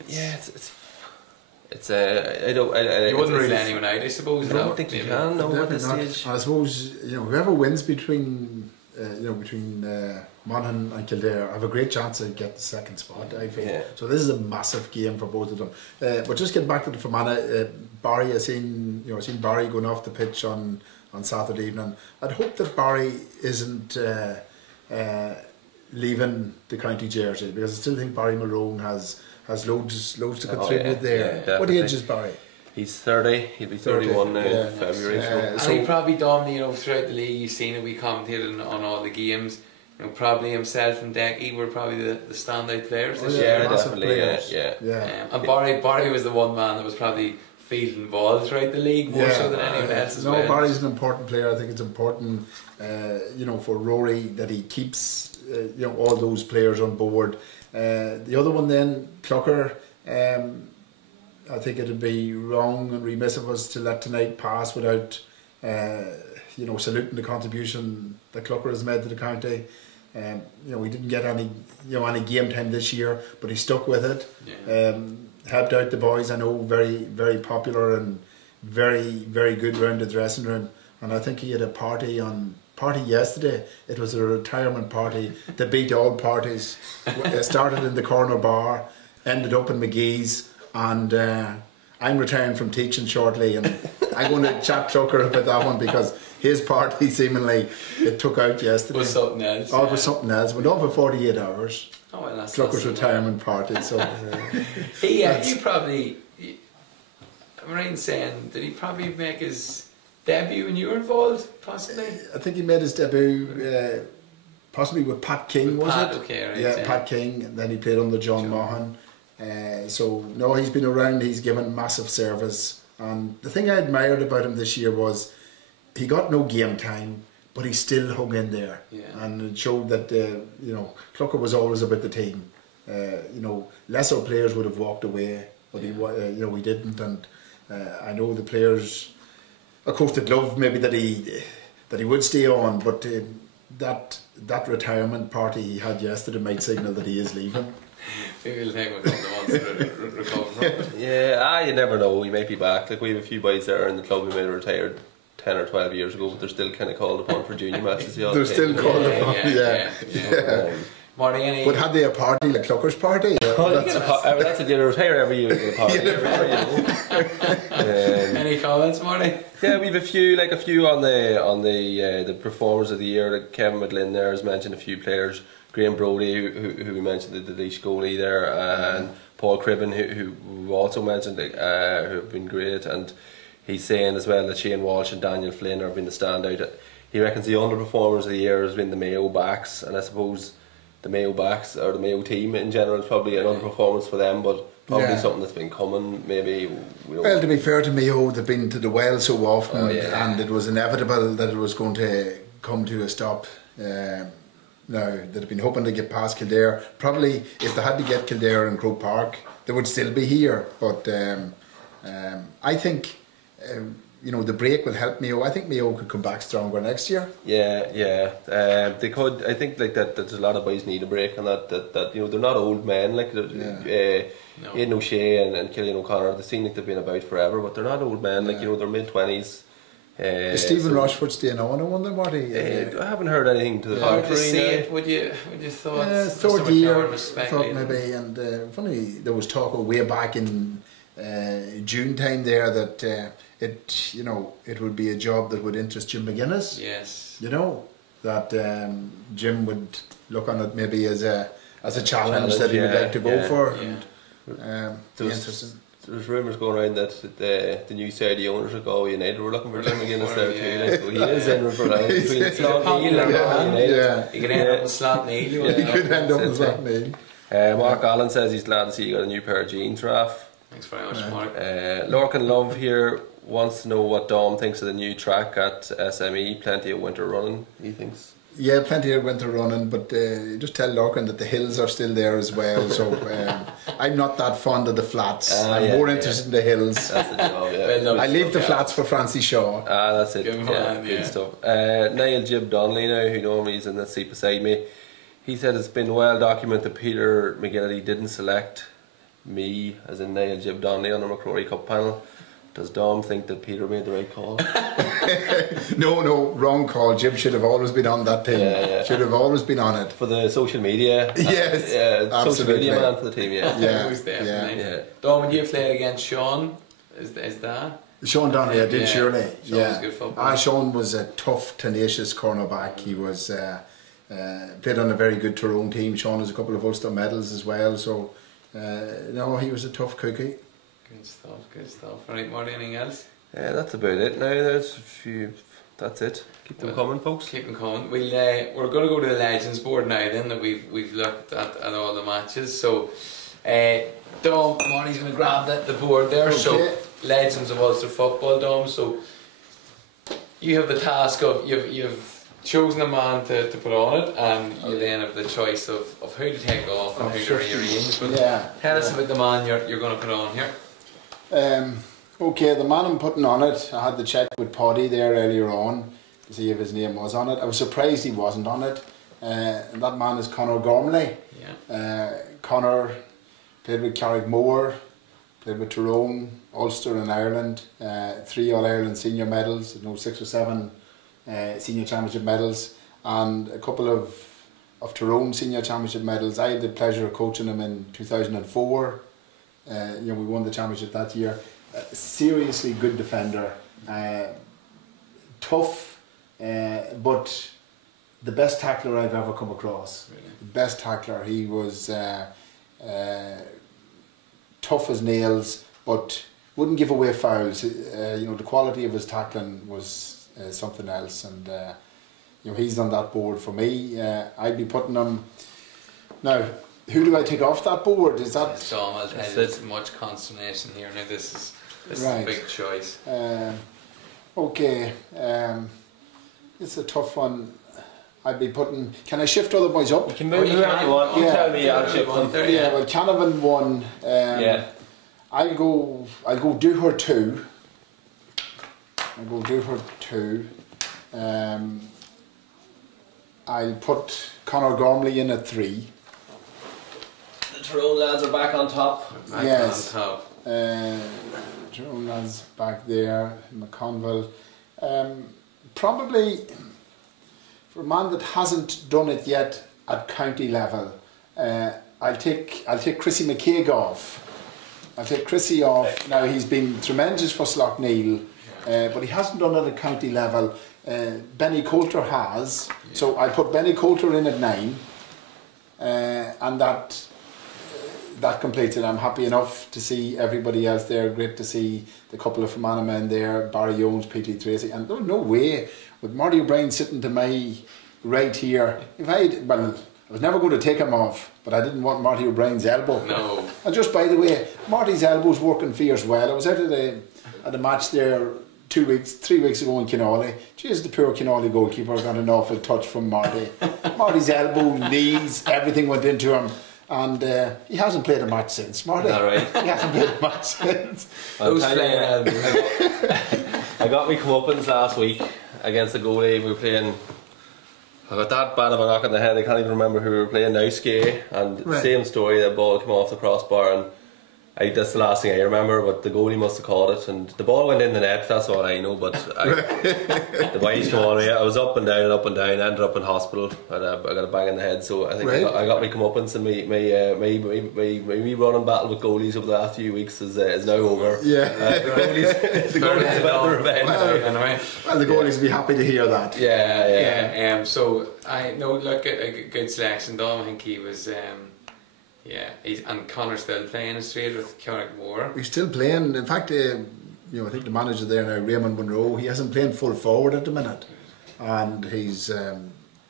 you wouldn't rule anyone out, I suppose. I don't think you can. No, at this stage. I suppose, you know, whoever wins between Monaghan and Kildare have a great chance to get the second spot, I feel. So this is a massive game for both of them. But just getting back to the Fermanagh, Barry, I seen Barry going off the pitch on Saturday evening. I'd hope that Barry isn't leaving the county jersey, because I still think Barry Malone has loads to contribute there. What age is Barry? He's 30, he'll be 31 now in February. And he probably done, you know, throughout the league, you've seen it, we commentated on all the games, you know, probably himself and Decky were probably the standout players this year. Definitely, and Barry was the one man that was probably fielding balls throughout the league more so than anyone else as well. No, Barry's an important player. I think it's important, you know, for Ruairi that he keeps you know, all those players on board. The other one then, Clucker, I think it'd be wrong and remiss of us to let tonight pass without you know, saluting the contribution that Clucker has made to the county. You know, he didn't get any game time this year, but he stuck with it. Helped out the boys. I know, very, very popular and very, very good round the dressing room. And I think he had a party yesterday. It was a retirement party that beat all parties. It started in the corner bar, ended up in McGee's, and I'm retiring from teaching shortly, and I'm going to chat Clucker about that one, because his party seemingly it took out yesterday. It was something else. Oh, it was something else. Went on for 48 hours. Oh, well, that's Clucker's retirement party. So he probably, I'm right in saying, did he probably make his debut when you were involved, possibly? I think he made his debut possibly with Pat King, was it? Okay, right, yeah, Pat King, and then he played under John Maughan. So no, he's been around, he's given massive service, and the thing I admired about him this year was he got no game time, but he still hung in there, and it showed that you know, Clucker was always about the team. You know, lesser players would have walked away, but he you know, he didn't, and I know the players, of course, they'd love maybe that he would stay on, but that retirement party he had yesterday might signal that he is leaving. Maybe it'll take him a couple of months to recover from it. Yeah, you never know, he might be back. Like, we have a few boys there in the club who might have retired 10 or 12 years ago, but they're still kind of called upon for junior matches. They're still called upon, Marty, but had they a party like Clucker's party? That's a deal. Retire every year. Any comments, Marty? Yeah, we have a few on the performers of the year. Like Kevin McGlynn there has mentioned a few players. Graham Brody, who we mentioned, the Laois goalie there, and Paul Cribben, who also mentioned, who have been great. And he's saying as well that Shane Walsh and Daniel Flynn have been the standout. He reckons the underperformers of the year has been the Mayo backs, and I suppose the Mayo backs, or the Mayo team in general, is probably an underperformance for them, but probably something that's been coming, maybe. Well, to be fair to Mayo, they've been to the well so often, and it was inevitable that it was going to come to a stop. Now, they'd have been hoping to get past Kildare. Probably, if they had to get Kildare and Croke Park, they would still be here. But I think, you know, the break will help Mayo. I think Mayo could come back stronger next year. Yeah. They could. I think like that. There's a lot of boys need a break, and that you know, they're not old men. Like Aidan O'Shea and Killian O'Connor. They seem like they've been about forever, but they're not old men. Like, you know, they're mid-20s. Is Stephen Rochford staying on? I wonder, Marty. I haven't heard anything to the contrary. Would you thought? Third year, thought maybe. And funny, there was talk way back in June time there that it would be a job that would interest Jim McGuinness. Yes. You know, that Jim would look on it maybe as a challenge that he would like to go for. There's rumours going around that the new Saudi owners of Galway United were looking for Jim McGuinness there too. Like, so he is in for that. Between Slot Neil and Galway United. He could end up with Slot Neil. He could end up with Slot Neil. Mark Allen says he's glad to see you got a new pair of jeans, Raf. Thanks very much, Mark. Lorcan Love here wants to know what Dom thinks of the new track at SME. Plenty of winter running, he thinks. Yeah, plenty of winter running, but just tell Lorcan that the hills are still there as well. So I'm not that fond of the flats. I'm more interested in the hills. That's the job, I leave the flats for Francie Shaw. That's it. Good stuff. Niall Jib Donnelly now, who normally is in the seat beside me, he said it's been well documented Peter McGinnity didn't select me, as in Niall Jib Donnelly, on the McCrory Cup panel. Does Dom think that Peter made the right call? No, wrong call. Jim should have always been on that team. Should have always been on it. For the social media. Yes, absolutely. Social media man for the team, Dom, when you played against Sean, is that? Sean Donnelly, I did, surely. Sean was good football. Sean was a tough, tenacious cornerback. He was played on a very good Tyrone team. Sean has a couple of Ulster medals as well. So, he was a tough cookie. Good stuff. Alright, Marty, anything else? That's about it. Now there's a few. That's it. Keep them coming, folks. Keep them coming. We're going to go to the Legends board now. Then that we've looked at all the matches. So, Dom, Marty's going to grab the board there. Okay. So, Legends of Ulster football, Dom. So, you have the task of you've chosen a man to put on it, and you then have the choice of who to take off and who to rearrange. But tell us about the man you're going to put on here. Okay, the man I'm putting on it, I had to check with Paddy there earlier on to see if his name was on it. I was surprised he wasn't on it. And that man is Conor Gormley. Conor played with Carrickmore, played with Tyrone, Ulster and Ireland, 3 All-Ireland senior medals, 6 or 7 senior championship medals, and a couple of Tyrone senior championship medals. I had the pleasure of coaching him in 2004. We won the championship that year. Seriously good defender, tough, but the best tackler I've ever come across. Really? The best tackler. He was tough as nails, but wouldn't give away fouls. The quality of his tackling was something else, and he's on that board for me. I'd be putting him now. Who do I take off that board? Is that? Dom, I'll tell you, there's much consternation here. Now this is a big choice. Okay. It's a tough one. I'd be putting. Can I shift other boys up? You can move whoever you want. You tell me. I'll shift them. Yeah. Well, Canavan 1. Yeah. I'll go do her 2. I'll go do her 2. I'll put Conor Gormley in at 3. The Tyrone lads are back on top. Yes. On top. Tyrone lads back there. McConville. Probably for a man that hasn't done it yet at county level, I'll take Chrissy McCaig off. I'll take Chrissy off. Now he's been tremendous for Slough-Neil, but he hasn't done it at county level. Benny Coulter has, so I'll put Benny Coulter in at 9, and that completes it. I'm happy enough to see everybody else there. Great to see the couple of Fermanagh men there, Barry Jones, P.T. Tracy, and there's no way with Marty O'Brien sitting to my right here. I was never going to take him off, but I didn't want Marty O'Brien's elbow. No. And just by the way, Marty's elbow's working fierce well. I was out at a match there 3 weeks ago in Kinawley. Jeez, the poor Kinawley goalkeeper got an awful touch from Marty. Marty's elbow, knees, everything went into him. And he hasn't played a match since, Marty. Is that right? He hasn't played a match since. I got me comeuppance last week against the goalie. We were playing. I got that bad of a knock on the head. I can't even remember who we were playing now. Skye, and same story. The ball came off the crossbar, and that's the last thing I remember. But the goalie must have caught it, and the ball went in the net. That's all I know. But the boys come on. I was up and down, ended up in hospital. I got a bang in the head. So I think I got me comeuppance, and me running battle with goalies over the last few weeks is now over. Yeah, the goalies about the revenge. Well, the goalies will be happy to hear that. Yeah. So I know, look, a good selection. Dom, I think he was. And Connor's still playing straight with Carrickmore. He's still playing. In fact, I think the manager there now, Raymond Monroe, he hasn't playing full forward at the minute, and he's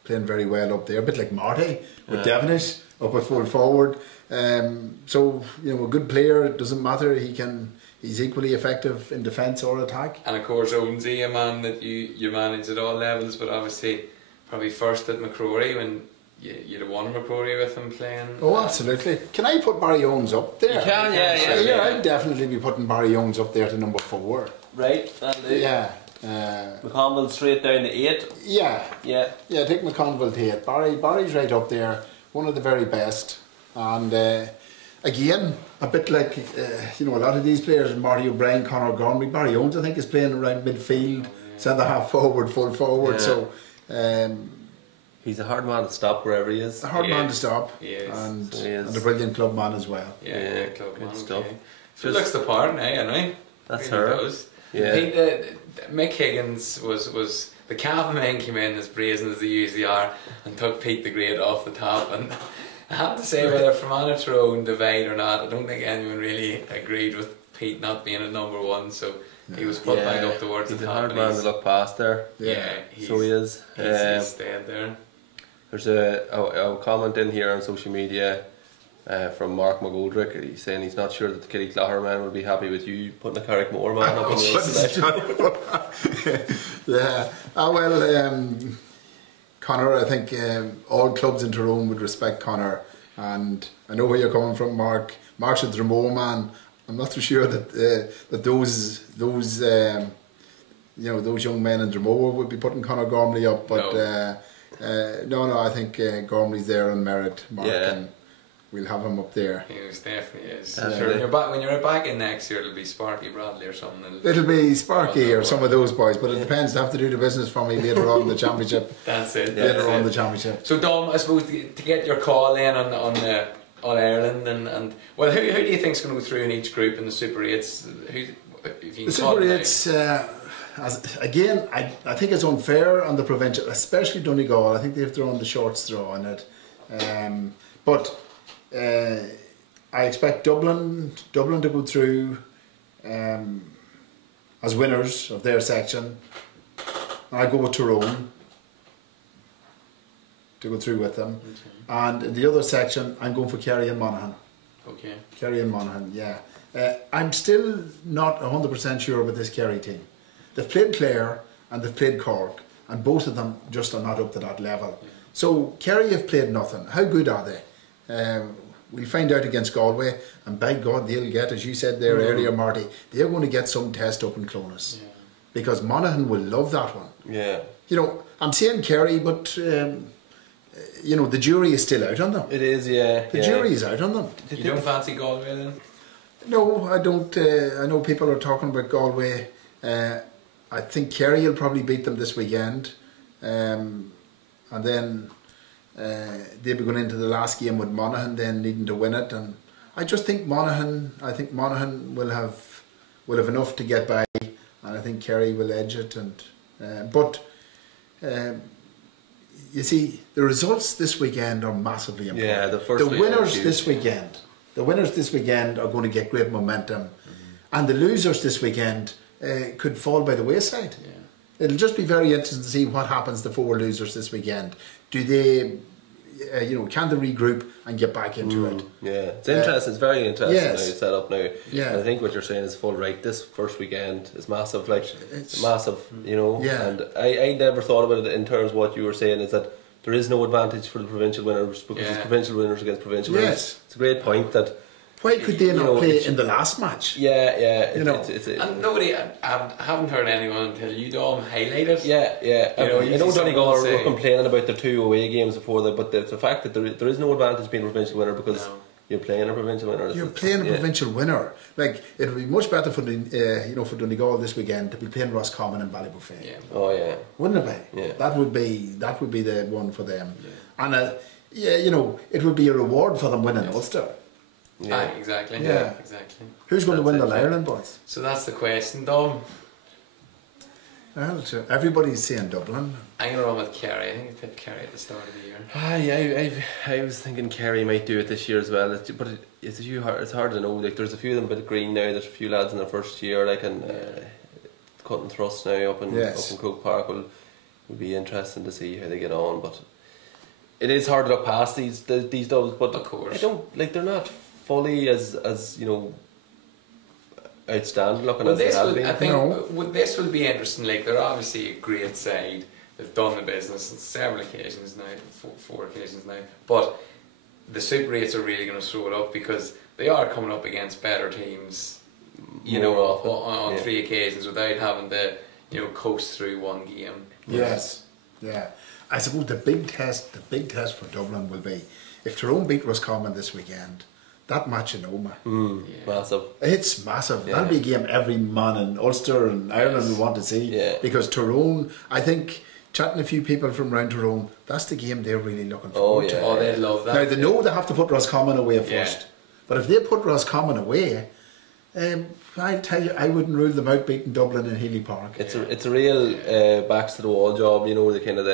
playing very well up there. A bit like Marty with Devonish up at full forward. So a good player. It doesn't matter. He's equally effective in defence or attack. And of course, Owensy, a man that you manage at all levels, but obviously probably first at McCrory when. You'd have won McCrory with him playing. Oh, absolutely. Can I put Barry Owens up there? You can, yeah. I'd definitely be putting Barry Owens up there to number 4. Right, yeah. McConville straight down to 8. Yeah, take McConville to 8. Barry's right up there, one of the very best. And again, a bit like a lot of these players, Marty O'Brien, Conor Gormley, Barry Owens I think is playing around midfield, centre half forward, full forward. So he's a hard man to stop wherever he is. A hard man to stop. And a brilliant club man as well. Yeah, club man stuff. So it looks the part now, anyway. That's really her. Does. Yeah. Mick Higgins was the Cavan men came in as brazen as they usually are and took Pete the Great off the top, and I have to say whether Fermanagh Tyrone divide or not, I don't think anyone really agreed with Pete not being at number 1, so he was put back up towards the top. He's a hard man to look past there. So he is. He's stayed there. There's a comment in here on social media from Mark McGoldrick. He's saying he's not sure that the Killyclogher man will be happy with you putting a Carrickmore man up in the well, Conor, I think all clubs in Tyrone would respect Conor, and I know where you're coming from, Mark. Mark's a Dromore man. I'm not too sure that those young men in Dromore would be putting Conor Gormley up, but. No, I think Gormley's there on merit, Mark, and we'll have him up there. He definitely is. Sure. When you're back in next year, it'll be Sparky Bradley or something. It'll be Sparky or some of those boys, but it depends. They have to do the business for me later on in the championship. That's it. Later on the championship. So Dom, I suppose to get your call in on Ireland and well, who do you think's going to go through in each group in the Super 8s? The Super 8s. Again, I think it's unfair on the provincial, especially Donegal. I think they've thrown the short straw on it. But I expect Dublin to go through as winners of their section. I go with Tyrone to go through with them. Okay. And in the other section, I'm going for Kerry and Monaghan. Okay. Kerry and Monaghan, yeah. I'm still not 100% sure with this Kerry team. They've played Clare and they've played Cork, and both of them just are not up to that level. So Kerry have played nothing. How good are they? We'll find out against Galway, and by God they'll get, as you said there earlier, Marty, they're going to get some test up in Clonus, because Monaghan will love that one. Yeah. You know, I'm saying Kerry, but you know, the jury is still out on them. It is, yeah. The jury is out on them. You don't fancy Galway then? No, I don't. I know people are talking about Galway. I think Kerry will probably beat them this weekend, and then they'll be going into the last game with Monaghan, then needing to win it. And I just think Monaghan. I think Monaghan will have enough to get by, and I think Kerry will edge it. And but you see, the results this weekend are massively important. Yeah, the winners this weekend. The winners this weekend are going to get great momentum, and the losers this weekend could fall by the wayside. Yeah. It'll just be very interesting to see what happens to 4 losers this weekend. Do they, you know, can they regroup and get back into it? Yeah, it's interesting. It's very interesting yes. now set up now. Yeah. And I think what you're saying is full right. This first weekend is massive, like it's massive, you know. Yeah. And I never thought about it in terms of what you were saying, is that there is no advantage for the provincial winners because it's provincial winners against provincial winners. It's a great point that. Why could they not play in the last match? Yeah, yeah. You know, and nobody, I haven't heard anyone until you, Dom, highlight it. Yeah, yeah. You know Donegal were complaining about their 2 away games before that, but it's the fact that there is no advantage being a provincial winner because you're playing a provincial winner. You're playing a provincial winner. Like, it would be much better for the for Donegal this weekend to be playing Roscommon and Ballybuffet. Yeah. Oh yeah. Wouldn't it be? Yeah. That would be the one for them. Yeah. And you know, it would be a reward for them winning Ulster. Yeah, exactly. Yeah, exactly. Who's going to win the Ireland, boys? So that's the question, Dom. Well, everybody's saying Dublin. I'm going to run with Kerry. I think I picked Kerry at the start of the Yeah, year. I was thinking Kerry might do it this year as well. But it's hard to know. Like, there's a few of them a bit green now. There's a few lads in their first year, like, and cut and thrust now up in Coke Park. Will be interesting to see how they get on. But it is hard to look past these dubs. But of course, I don't like. They're not fully as you know, outstanding looking as they have been. I think this will be interesting. Like, they're obviously a great side. They've done the business on several occasions now, 4 occasions now. But the Super 8s are really going to throw it up because they are coming up against better teams, you know, on 3 occasions without having to, you know, coast through one game. Yes, yeah. I suppose the big test for Dublin will be if Tyrone beat Roscommon this weekend. That match in Oma, massive. It's massive. That'll be a game every man in Ulster and Ireland will want to see because Tyrone, I think, chatting to a few people from around Tyrone, that's the game they're really looking forward to. Oh, they'd love that. Now they know they have to put Roscommon away first, but if they put Roscommon away, I tell you, I wouldn't rule them out beating Dublin in Healy Park. It's a real backs to the wall job, you know. The kind of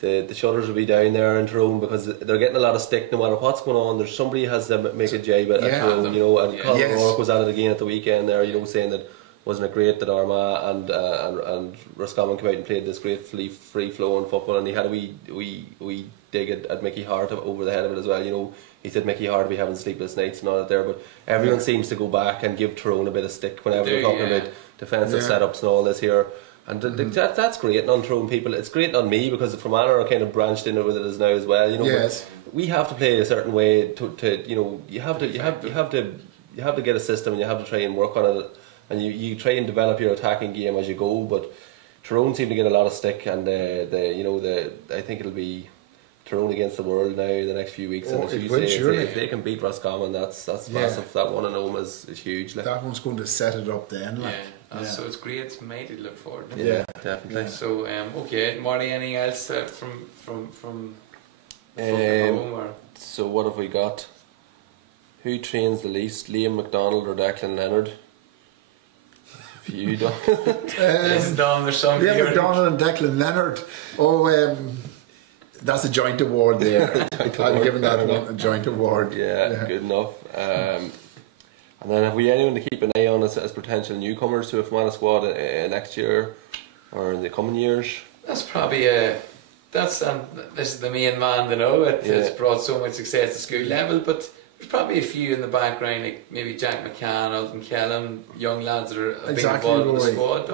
the shutters will be down there in Tyrone because they're getting a lot of stick no matter what's going on. There's somebody has to make a jibe at Tyrone, you know. And Colin O'Rourke was at it again at the weekend there, you know, saying that wasn't it great that Armagh and Roscommon came out and played this great free flowing football, and he had a wee dig at Mickey Hart over the head of it as well, you know. He said Mickey Hart will be having sleepless nights and all that there, but everyone seems to go back and give Tyrone a bit of stick whenever they're talking about defensive setups and all this here. And that's great on Tyrone people. It's great on me because Fermanagh are kind of branched in with it as now as well. You know, yes. We have to play a certain way to you know, you have to get a system and you have to try and work on it, and you try and develop your attacking game as you go. But Tyrone seem to get a lot of stick, and I think it'll be Tyrone against the world now the next few weeks. And as you say, if they can beat Roscommon, that's massive. That one in Oma is huge. Like. That one's going to set it up then. Like. So it's great. It's made to look forward to. Yeah, definitely. So okay, Marty, anything else from home or? So what have we got? Who trains the least, Liam MacDonald or Declan Leonard? For you, Don. There's some. Liam MacDonald and Declan Leonard. Oh, that's a joint award there. I'm giving that a joint award. Yeah, good enough. And then have we anyone to keep an eye on as potential newcomers to a Fermanagh squad next year or in the coming years? That's probably this is the main man to know. It's brought so much success at school level, but There's probably a few in the background, like maybe Jack McCann, Alton Kellam, young lads that are being involved in the squad.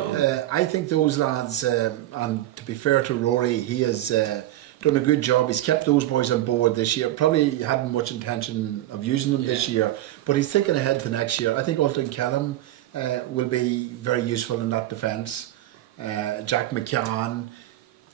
I think those lads, and to be fair to Rory, he has done a good job. He's kept those boys on board this year. Probably hadn't much intention of using them this year, but he's thinking ahead to next year. I think Alton Kellam will be very useful in that defence. Jack McCann,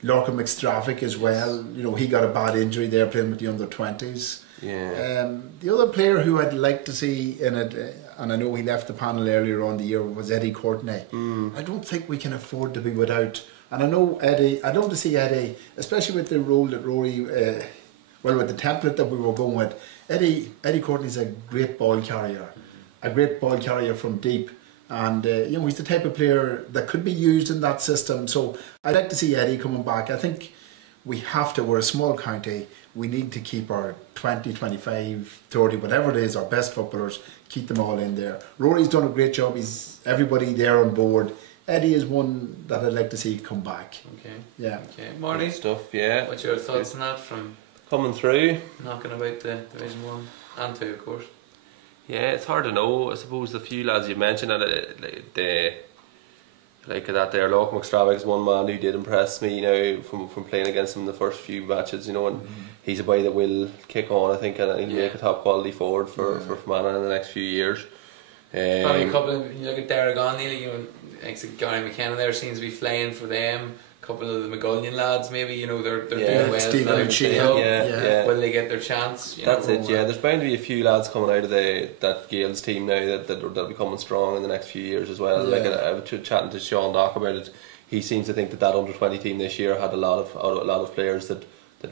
Lorcan McStraffic as well. You know, he got a bad injury there playing with the under-20s. Yeah. The other player who I'd like to see in it, and I know he left the panel earlier on the year, was Eddie Courtney. I don't think we can afford to be without. And I know Eddie, I'd love to see Eddie, especially with the role that Rory, well, with the template that we were going with. Eddie Courtney's a great ball carrier, from deep. And you know, he's the type of player that could be used in that system. So I'd like to see Eddie coming back. I think we have to, we're a small county, we need to keep our 20, 25, 30, whatever it is, our best footballers, keep them all in there. Rory's done a great job, he's everybody there on board. Eddie is one that I'd like to see come back. Okay. Yeah. Okay. Marty? Good stuff, yeah. What's your thoughts on that from coming through? Knocking about the Division 1 and 2, of course. Yeah, it's hard to know. I suppose the few lads you mentioned, like that there, Lorcan McStraffic is one man who did impress me, you know, from playing against him in the first few matches, you know, and he's a boy that will kick on, I think, and he'll make a top quality forward for Fermanagh in the next few years. Probably a couple of, you look at Derek O'Neill, you know, like Gary McKenna there seems to be flying for them. A couple of the McGullion lads, maybe, you know, they're doing well. Stephen and Shane, will they get their chance? That's it, yeah. There's bound to be a few lads coming out of that Gales team now that'll be coming strong in the next few years as well. Like I was chatting to Sean Dock about it. He seems to think that under-20 team this year had a lot of players that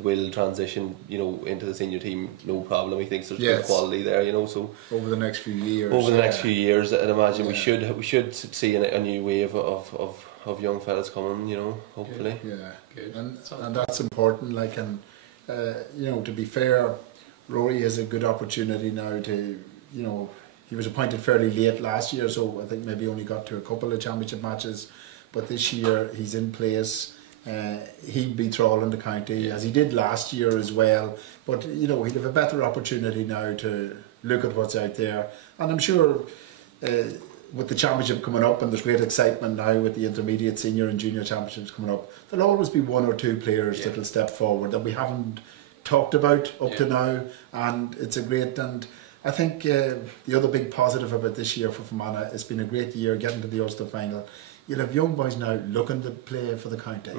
will transition, you know, into the senior team, no problem. He thinks there's good quality there, you know. So over the next few years, I'd imagine we should see a new wave of young fellas coming, you know, hopefully. Good. And that's important. Like, and you know, to be fair, Rory has a good opportunity now to, you know, he was appointed fairly late last year, so I think maybe only got to a couple of championship matches, but this year he's in place. He'd be trawling the county as he did last year as well, but you know, he'd have a better opportunity now to look at what's out there, and I'm sure with the championship coming up, and there's great excitement now with the intermediate, senior and junior championships coming up, there'll always be one or two players that will step forward that we haven't talked about up to now, and it's a great, and I think the other big positive about this year for Fermanagh, it's been a great year getting to the Ulster final. You'll have young boys now looking to play for the county.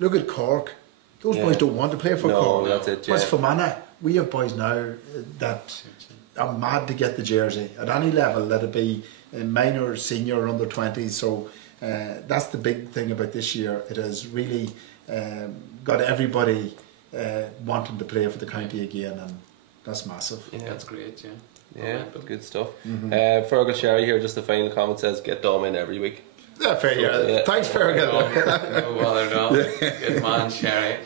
Look at Cork, those boys don't want to play for Cork. That's it, Whereas Fermanagh, we have boys now that are mad to get the jersey at any level, let it be minor, senior or under 20s. So that's the big thing about this year. It has really got everybody wanting to play for the county again, and that's massive. Yeah, that's great. Yeah, good stuff. Fergal Sherry here, just the final comment says, get Dom in every week. Yeah, fair. Yeah. Thanks, Fergal. No bother, Dom. Good man, Sherry.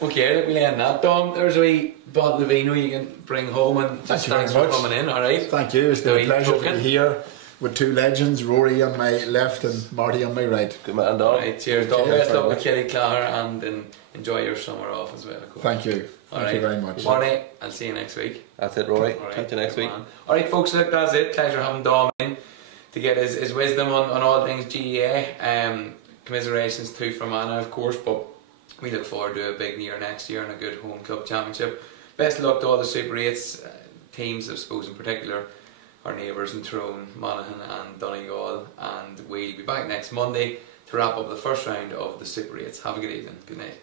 Okay, let me end that, Dom. There's a wee bottle of vino you can bring home, and thanks for coming in. All right. Thank you. It's been a pleasure to be here with two legends, Rory on my left and Marty on my right. Good man, Dom. Right, cheers, Dom. Best luck with Kelly Clare, and enjoy your summer off as well, of course. Thank you. Thank you very much. Marty, I'll see you next week. That's it, Rory. Talk to you next week. Alright, folks, look, that's it. Pleasure having Dom in to get his wisdom on all things GAA. Commiserations to Fermanagh, of course, but we look forward to a big year next year and a good home club championship. Best of luck to all the Super 8s teams, I suppose, in particular our neighbours in Tyrone, Monaghan and Donegal, and we'll be back next Monday to wrap up the first round of the Super 8s. Have a good evening. Good night.